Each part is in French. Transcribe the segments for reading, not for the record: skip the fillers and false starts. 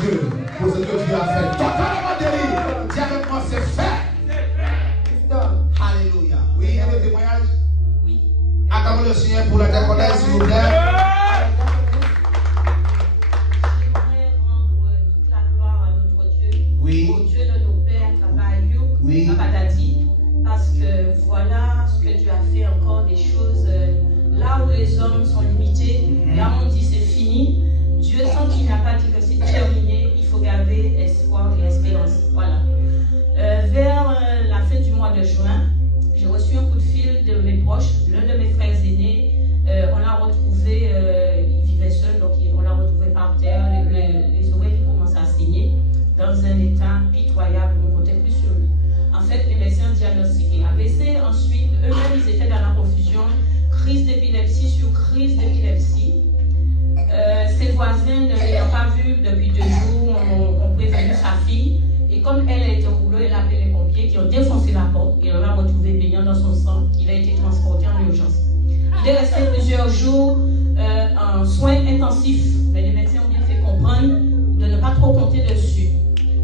Dieu pour ce que Dieu a fait. Totalement guéri. Dis avec moi, c'est fait. Alléluia. Oui, il y a des témoignages? Oui. Acclamons le Seigneur pour la décollage, s'il vous plaît. J'aimerais rendre toute la gloire à notre Dieu. Oui. Au Dieu de nos pères, Papa Ayouk, Oui. Papa Dadi, parce que voilà ce que Dieu a fait encore des choses là où les hommes sont limités. Là où on dit c'est fini. Dieu sent qu'il n'a pas dit que c'est terminé. Il faut garder espoir et espérance. Voilà. Vers la fin du mois de juin, j'ai reçu un coup de fil de mes proches, l'un de mes frères aînés. On l'a retrouvé, il vivait seul, donc on l'a retrouvé par terre, les oreilles commençaient à saigner, dans un état pitoyable, on ne comptait plus sur lui. En fait, les médecins diagnostiquaient AVC, ensuite, eux-mêmes, ils étaient dans la confusion, crise d'épilepsie sur crise d'épilepsie. Ses voisins ne l'ayant pas vu depuis 2 jours, ont prévenu sa fille. Et comme elle a été roulée, elle a appelé les pompiers qui ont défoncé la porte et on l'a retrouvé baignant dans son sang. Il a été transporté en urgence. Il est resté plusieurs jours en soins intensifs, mais les médecins ont bien fait comprendre de ne pas trop compter dessus.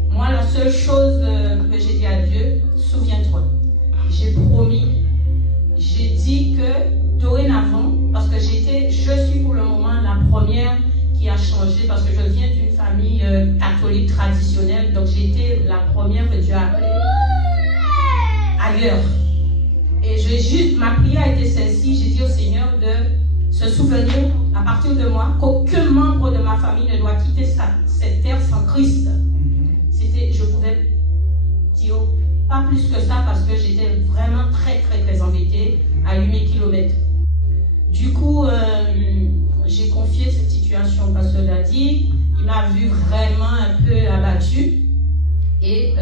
Moi, la seule chose que j'ai dit à Dieu, souviens-toi, j'ai promis, j'ai dit que dorénavant, parce que je suis pour le moment la première qui a changé, parce que je viens d'une famille catholique traditionnelle, donc j'ai été la première que Dieu a appelée ailleurs. Et ma prière a été celle-ci, j'ai dit au Seigneur de se souvenir à partir de moi qu'aucun membre de ma famille ne doit quitter cette terre sans Christ. Je pouvais dire pas plus que ça parce que j'étais vraiment très très très embêtée à 8000 km. Du coup, j'ai confié cette situation au pasteur Dadi. Il m'a vu vraiment un peu abattu et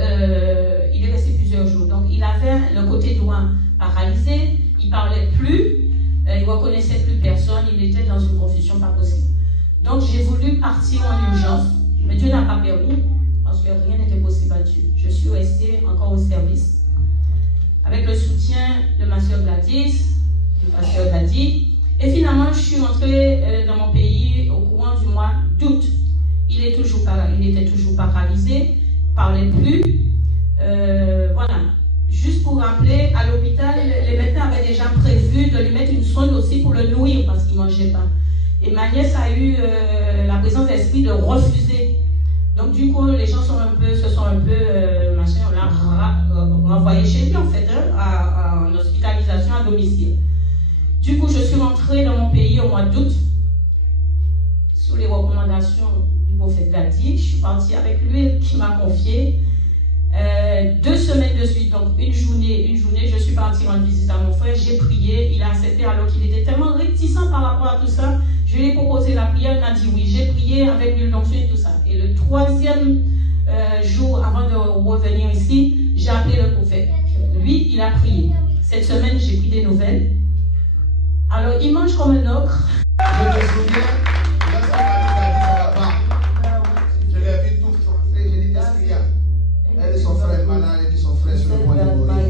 il est resté plusieurs jours. Donc il avait le côté droit paralysé, il ne parlait plus, il ne reconnaissait plus personne, il était dans une confusion pas possible. Donc j'ai voulu partir en urgence, mais Dieu n'a pas permis parce que rien n'était possible à Dieu. Je suis restée encore au service avec le soutien de ma soeur Gladys, du pasteur Dadi. Et finalement, je suis rentrée dans mon pays au courant du mois d'août. Il était toujours paralysé, ne parlait plus. Voilà. Juste pour rappeler, à l'hôpital, les médecins avaient déjà prévu de lui mettre une sonde aussi pour le nourrir parce qu'il ne mangeait pas. Et ma nièce a eu la présence d'esprit de refuser. Donc du coup, les gens se sont un peu, on l'a renvoyé chez lui en fait, en hospitalisation à domicile. Du coup, je suis rentrée dans mon pays au mois d'août, sous les recommandations du prophète Gadi. Je suis partie avec lui qui m'a confié 2 semaines de suite, donc une journée, je suis partie rendre visite à mon frère, j'ai prié, il a accepté alors qu'il était tellement réticent par rapport à tout ça. Je lui ai proposé la prière, il m'a dit oui, j'ai prié avec l'huile d'onction et tout ça. Et le 3e jour avant de revenir ici, j'ai appelé le prophète. Lui, il a prié. Cette semaine, j'ai pris des nouvelles. Alors, il mange comme un ogre. Je te souviens, lorsqu'il m'a dit ça va pas, je l'ai vu tout français, j'ai dit qu'est-ce qu'il y a? Elle et son frère est malade et puis son frère sur le point de mourir.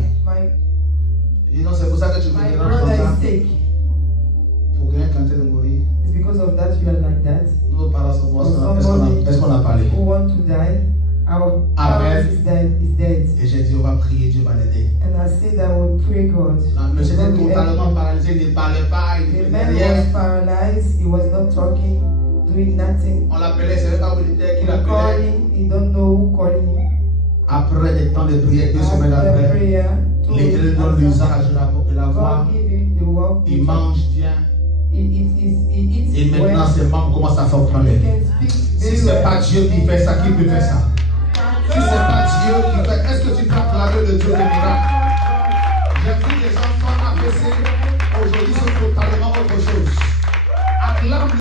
Et non, c'est pour ça que tu me déranges comme ça. Pour rien quand elle est mourir. It's because of that you are like that. Nos parents sont morts. Est-ce qu'on a parlé? Who want to die? Our parents is dead. Et j'ai dit on va prier, Dieu va l'aider. And I said I will pray God. Mais c'était totalement paralysé, il ne parlait pas, il ne faisait rien. The man was paralyzed, he was not talking, doing nothing. On l'appelait, c'est pas où il était, qui l'appelait. Calling, he don't know who calling him. Après des temps de prière, 2 semaines après, l'Éternel donne l'usage de la voix. Il mange bien. Et maintenant ses membres commencent à s'entraîner. Si ce n'est pas Dieu qui fait ça, qui peut faire ça? Si ce n'est pas Dieu qui fait, est-ce que tu peux acclamer le Dieu des miracles?